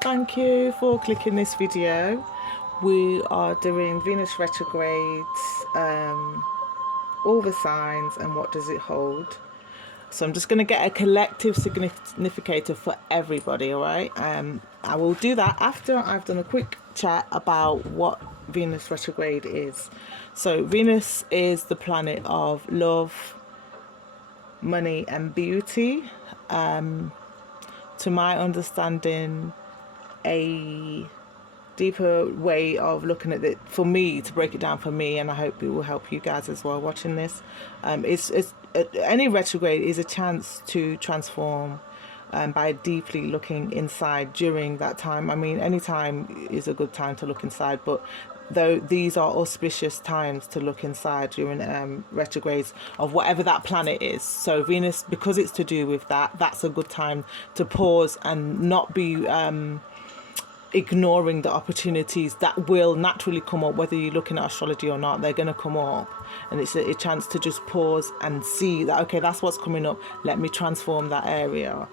Thank you for clicking this video. We are doing Venus retrograde, all the signs and what does it hold. So I'm just going to get a collective significator for everybody, all right? I will do that after I've done a quick chat about what Venus retrograde is. So Venus is the planet of love, money and beauty. To my understanding, a deeper way of looking at it for me, to break it down for me, and I hope it will help you guys as well watching this. It's any retrograde is a chance to transform, by deeply looking inside during that time. I mean, any time is a good time to look inside, but though these are auspicious times to look inside during retrogrades of whatever that planet is. So Venus, because it's to do with that, that's a good time to pause and not be ignoring the opportunities that will naturally come up, whether you're looking at astrology or not. They're going to come up, and it's a chance to just pause and see that, okay, that's what's coming up, let me transform that area.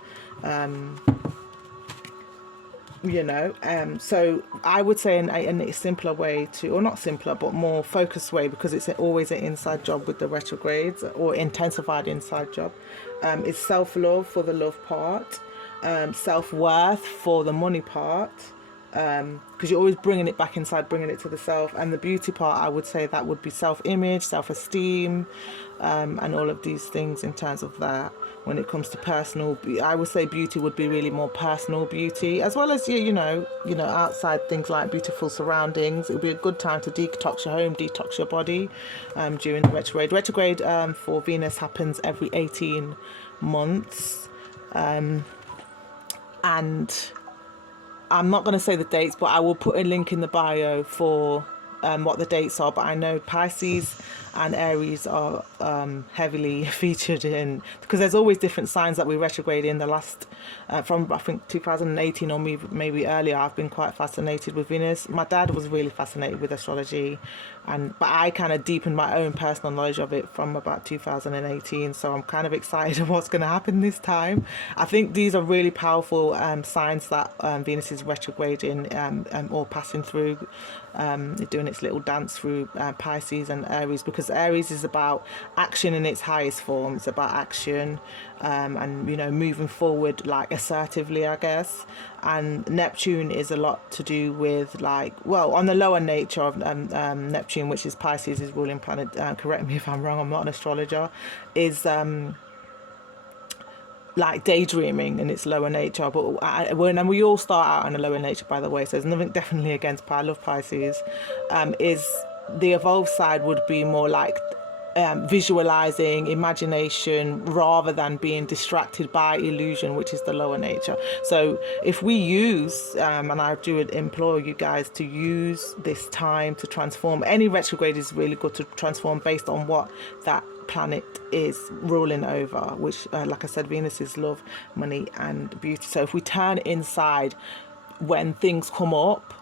So I would say in a simpler way to, or not simpler but more focused way, because it's always an inside job with the retrogrades, or intensified inside job. It's self-love for the love part, self-worth for the money part, because you're always bringing it back inside, bringing it to the self. And the beauty part, I would say that would be self-image, self-esteem, and all of these things in terms of that. When it comes to personal, I would say beauty would be really more personal beauty, as well as outside things like beautiful surroundings. It would be a good time to detox your home, detox your body, during the retrograde. Retrograde for Venus happens every 18 months, and I'm not going to say the dates, but I will put a link in the bio for what the dates are. But I know Pisces and Aries are heavily featured in, because there's always different signs that we retrograde in. The last from I think 2018 or maybe earlier, I've been quite fascinated with Venus. My dad was really fascinated with astrology, but I kind of deepened my own personal knowledge of it from about 2018. So I'm kind of excited of what's going to happen this time. I think these are really powerful signs that Venus is retrograding, or passing through, doing its little dance through Pisces and Aries, because Aries is about action in its highest form. It's about action, and moving forward, like assertively, I guess. And Neptune is a lot to do with, like, well, on the lower nature of Neptune, which is Pisces' ruling planet. Correct me if I'm wrong, I'm not an astrologer. Is like daydreaming in its lower nature. But and we all start out in a lower nature, by the way, so there's nothing definitely against I love Pisces. Is the evolved side would be more like visualizing, imagination, rather than being distracted by illusion, which is the lower nature. So if we use, and I do implore you guys to use this time to transform. Any retrograde is really good to transform based on what that planet is ruling over, which like I said, Venus is love, money and beauty. So if we turn inside when things come up,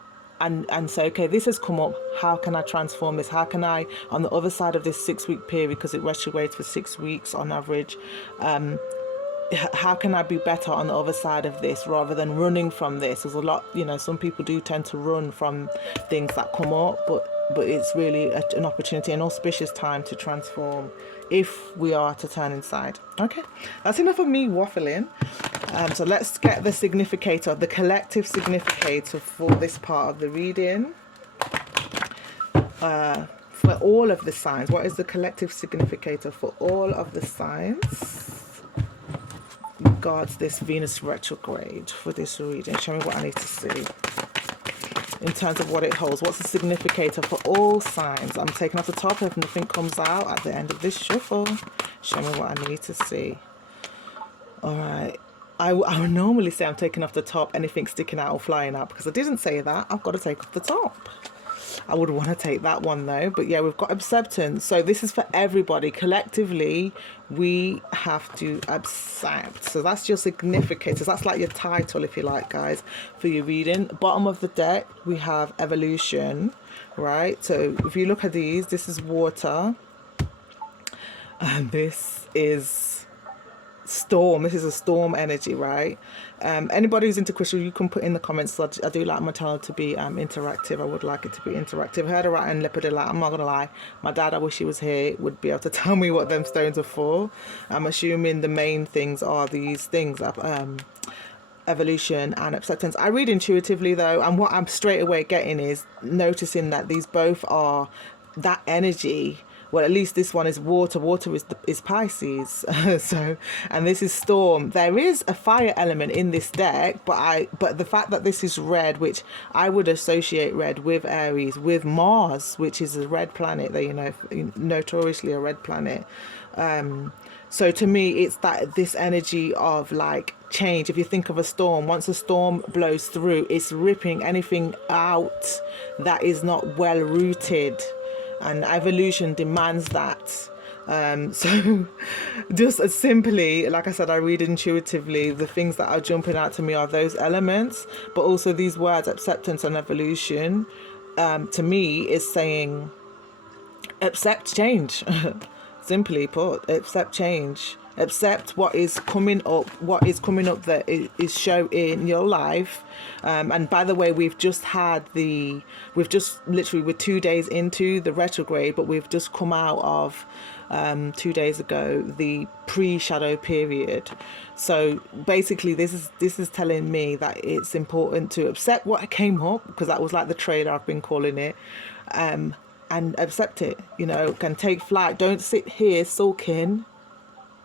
and say, okay, this has come up, how can I transform this? How can I, on the other side of this 6-week period, because it retrogrades for 6 weeks on average, how can I be better on the other side of this, rather than running from this? There's a lot, some people do tend to run from things that come up, but it's really an opportunity, an auspicious time to transform if we are to turn inside. Okay, that's enough of me waffling. So let's get the significator, the collective significator for this part of the reading. For all of the signs, what is the collective significator for all of the signs regards this Venus retrograde for this reading? Show me what I need to see in terms of what it holds. What's the significator for all signs? I'm taking off the top if nothing comes out at the end of this shuffle. Show me what I need to see. All right. I would normally say I'm taking off the top, anything sticking out or flying out, because I didn't say that. I've got to take off the top. I would want to take that one though. But yeah, we've got acceptance. So this is for everybody. Collectively, we have to accept. So that's your significator. That's like your title, if you like, guys, for your reading. Bottom of the deck, we have evolution, right? So if you look at these, this is water. And this is storm. This is a storm energy, right? Anybody who's into crystal, you can put in the comments. I do like my channel to be interactive. I would like it to be interactive. Herderite and lepidolite, I'm not gonna lie, my dad, I wish he was here, would be able to tell me what them stones are for. I'm assuming the main things are these things, evolution and acceptance. I read intuitively though, and what I'm straight away getting is noticing that these both are that energy. Well, at least this one is water. Water is Pisces. So, and this is storm. There is a fire element in this deck, but the fact that this is red, which I would associate red with Aries, with Mars, which is a red planet, that, you know, notoriously a red planet. So to me, it's that this energy of like change. If you think of a storm, once a storm blows through, it's ripping anything out that is not well rooted. And evolution demands that. So just as simply, like I said, I read intuitively. The things that are jumping out to me are those elements, but also these words, acceptance and evolution, to me is saying accept change. Simply put, accept change. Accept what is coming up, that is show in your life. And by the way, we're literally 2 days into the retrograde, but we've just come out of 2 days ago the pre-shadow period. So basically this is telling me that it's important to accept what came up, because that was like the trailer I've been calling it, and accept it, you know, can take flight. Don't sit here sulking.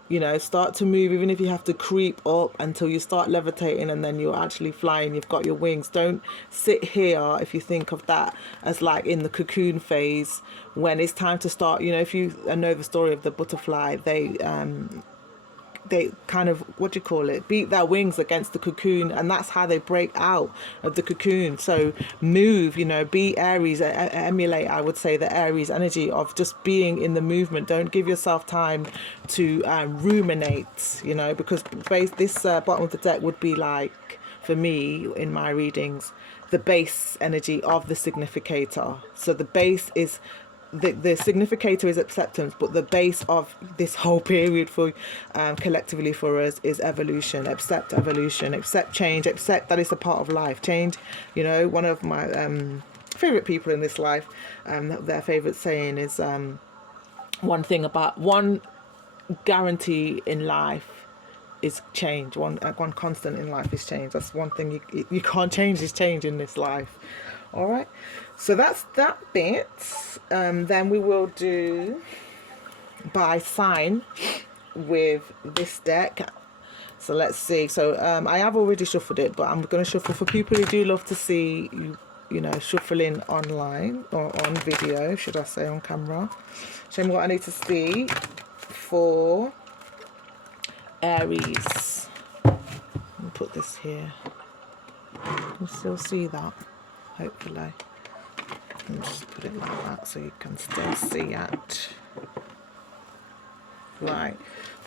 You know, start to move, even if you have to creep up until you start levitating and then you're actually flying, you've got your wings. Don't sit here, if you think of that as like in the cocoon phase, when it's time to start. You know, if you know the story of the butterfly, they kind of, what do you call it, beat their wings against the cocoon, and that's how they break out of the cocoon. So move, you know, be Aries, emulate, I would say, the Aries energy of just being in the movement. Don't give yourself time to ruminate, you know, because this bottom of the deck would be like, for me in my readings, the base energy of the significator. So the base is the significator is acceptance, but the base of this whole period for collectively for us is evolution. Accept evolution, accept change, accept that it's a part of life. Change, you know, one of my favorite people in this life, their favorite saying is one guarantee in life is change. One constant in life is change. That's one thing you can't change, is change in this life. All right, so that's that bit. Then we will do by sign with this deck. So let's see. So I have already shuffled it, but I'm going to shuffle for people who do love to see you know, shuffling online or on video, should I say, on camera. Show me what I need to see for Aries. Let me put this here. You can still see that, hopefully. And just put it like that so you can still see it. Right.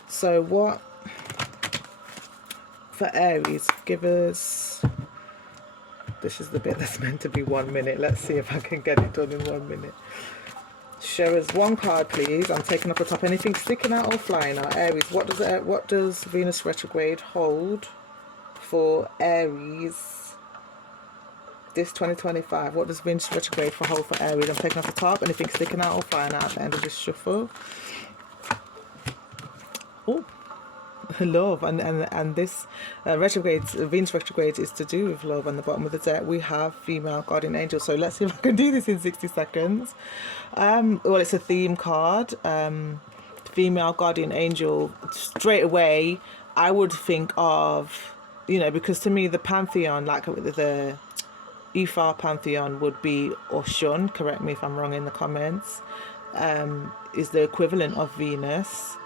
So what for Aries? Give us. This is the bit that's meant to be 1 minute. Let's see if I can get it done in 1 minute. Show us one card, please. I'm taking off the top. Anything sticking out or flying out? Aries. What does Venus retrograde hold for Aries this 2025? What does Venus retrograde hold for Aries? I'm taking off the top. Anything sticking out or flying out at the end of this shuffle? Oh, love, and this retrograde, Venus retrograde, is to do with love. On the bottom of the deck we have female guardian angel. So let's see if I can do this in 60 seconds. Well, it's a theme card. Female guardian angel, straight away I would think of, you know, because to me the pantheon, like the Ifa pantheon, would be Oshun, correct me if I'm wrong in the comments, is the equivalent of Venus.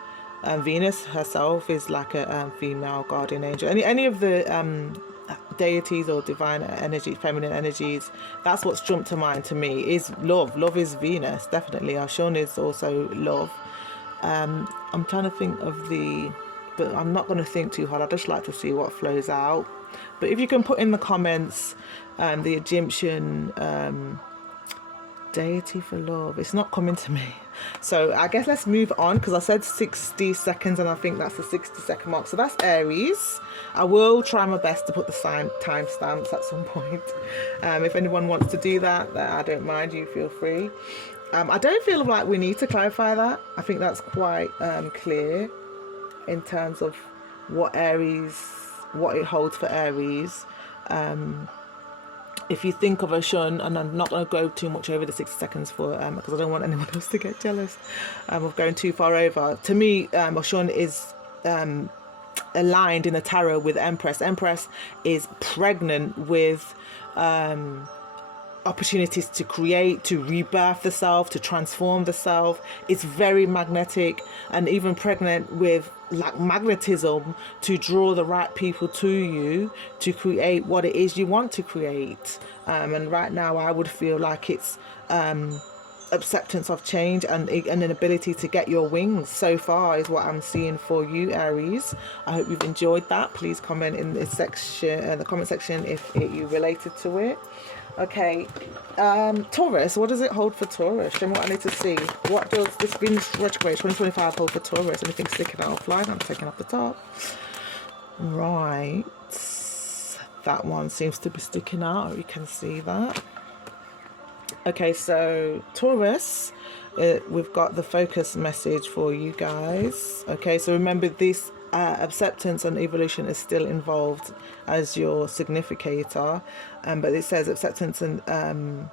Venus herself is like a female guardian angel. Any of the deities or divine energy, feminine energies, that's what's jumped to mind to me, is love. Love is Venus, definitely. Oshun is also love. I'm trying to think of but I'm not going to think too hard. I just like to see what flows out. But if you can put in the comments the Egyptian Deity for love. It's not coming to me. So I guess let's move on, because I said 60 seconds and I think that's the 60-second mark. So that's Aries. I will try my best to put the timestamps at some point. If anyone wants to do that, I don't mind. You feel free. I don't feel like we need to clarify that. I think that's quite clear in terms of what it holds for Aries. If you think of a shun, and I'm not going to go too much over the 60 seconds for because I don't want anyone else to get jealous of going too far over. To me, a shun is aligned in the tarot with Empress. Empress is pregnant with opportunities to create, to rebirth the self, to transform the self. It's very magnetic, and even pregnant with like magnetism to draw the right people to you to create what it is you want to create. And right now I would feel like it's acceptance of change and an ability to get your wings. So far is what I'm seeing for you, Aries. I hope you've enjoyed that. Please comment in the section, the comment section, if you related to it. Okay, Taurus, what does it hold for Taurus? Show me what I need to see. What does this Venus retrograde 2025 hold for Taurus? Anything sticking out offline? I'm taking off the top. Right. That one seems to be sticking out. You can see that. Okay, so Taurus, we've got the focus message for you guys. Okay, so remember this acceptance and evolution is still involved as your significator, but it says acceptance and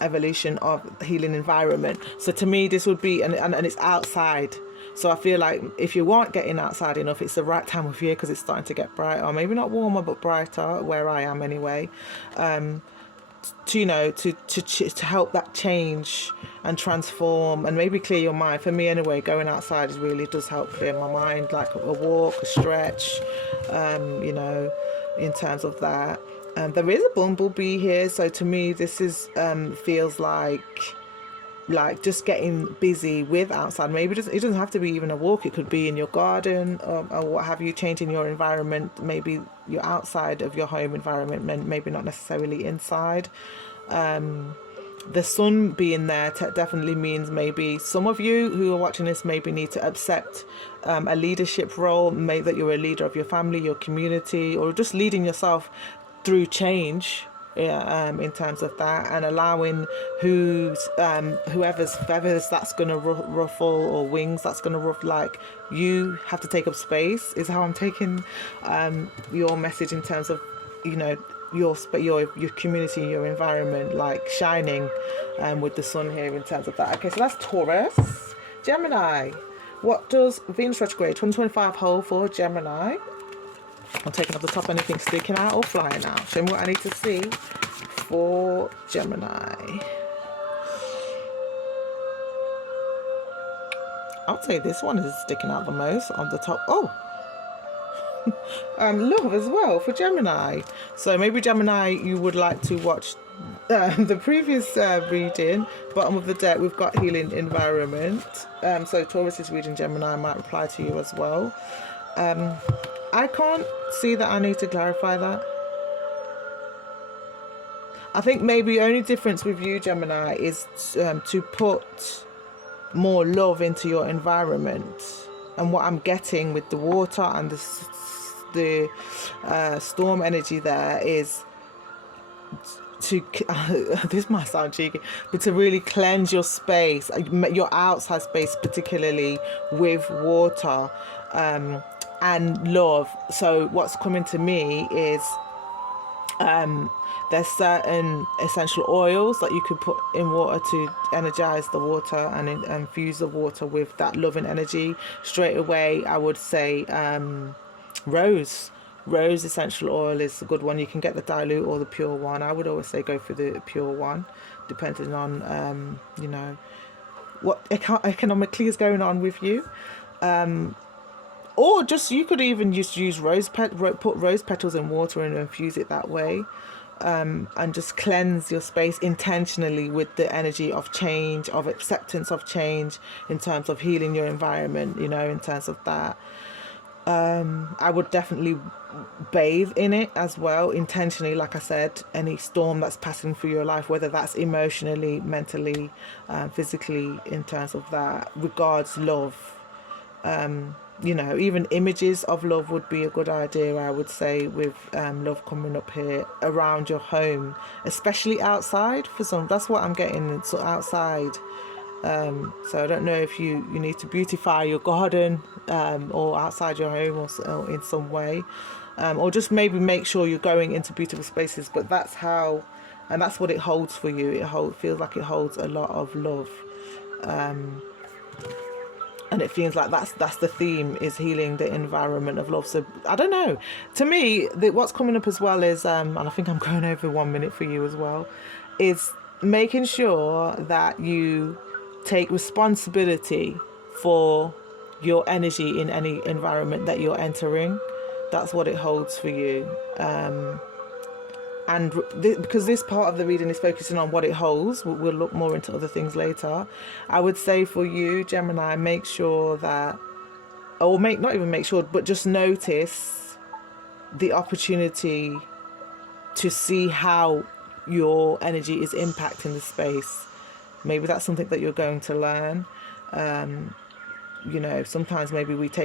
evolution of healing environment. So to me this would be, and it's outside. So I feel like if you aren't getting outside enough, it's the right time of year because it's starting to get brighter, maybe not warmer but brighter where I am anyway. To help that change and transform and maybe clear your mind. For me anyway, going outside really does help clear my mind, like a walk, a stretch, in terms of that. There is a bumblebee here, so to me this is feels like just getting busy with outside. Maybe it doesn't have to be even a walk, it could be in your garden or what have you, changing your environment. Maybe you're outside of your home environment, maybe not necessarily inside. The sun being there definitely means maybe some of you who are watching this maybe need to accept a leadership role, maybe that you're a leader of your family, your community, or just leading yourself through change. In terms of that, and allowing whoever's feathers that's going to ruffle, or wings that's going to ruffle, like you have to take up space is how I'm taking your message in terms of your community, your environment, like shining with the sun here in terms of that. Okay, so that's Taurus. Gemini, what does Venus retrograde 2025 hold for Gemini? I'm taking off the top, anything sticking out or flying out. Show me what I need to see for Gemini. I would say this one is sticking out the most on the top. Oh, love as well for Gemini. So maybe Gemini, you would like to watch the previous reading. Bottom of the deck, we've got healing environment. So Taurus is reading Gemini, might reply to you as well. I can't see that I need to clarify that. I think maybe the only difference with you, Gemini, is to put more love into your environment. And what I'm getting with the water and the storm energy there is to this might sound cheeky, but to really cleanse your space, your outside space, particularly with water. And love. So what's coming to me is there's certain essential oils that you could put in water to energize the water and infuse the water with that loving energy. Straight away I would say rose essential oil is a good one. You can get the dilute or the pure one. I would always say go for the pure one, depending on what economically is going on with you. Or just, you could even just use put rose petals in water and infuse it that way, and just cleanse your space intentionally with the energy of change, of acceptance of change, in terms of healing your environment, in terms of that. I would definitely bathe in it as well, intentionally. Like I said, any storm that's passing through your life, whether that's emotionally, mentally, physically, in terms of that, regards love. Even images of love would be a good idea, I would say, with love coming up here around your home, especially outside. For some, that's what I'm getting. So outside. So I don't know if you need to beautify your garden, or outside your home, or in some way, or just maybe make sure you're going into beautiful spaces. But that's how, and that's what it holds for you. Feels like it holds a lot of love, and it feels like that's the theme, is healing the environment of love. So I don't know. To me, what's coming up as well is, and I think I'm going over 1 minute for you as well, is making sure that you take responsibility for your energy in any environment that you're entering. That's what it holds for you. And because this part of the reading is focusing on what it holds, we'll look more into other things later. I would say for you, Gemini, make sure that, or not even make sure, but just notice the opportunity to see how your energy is impacting the space. Maybe that's something that you're going to learn. Sometimes maybe we take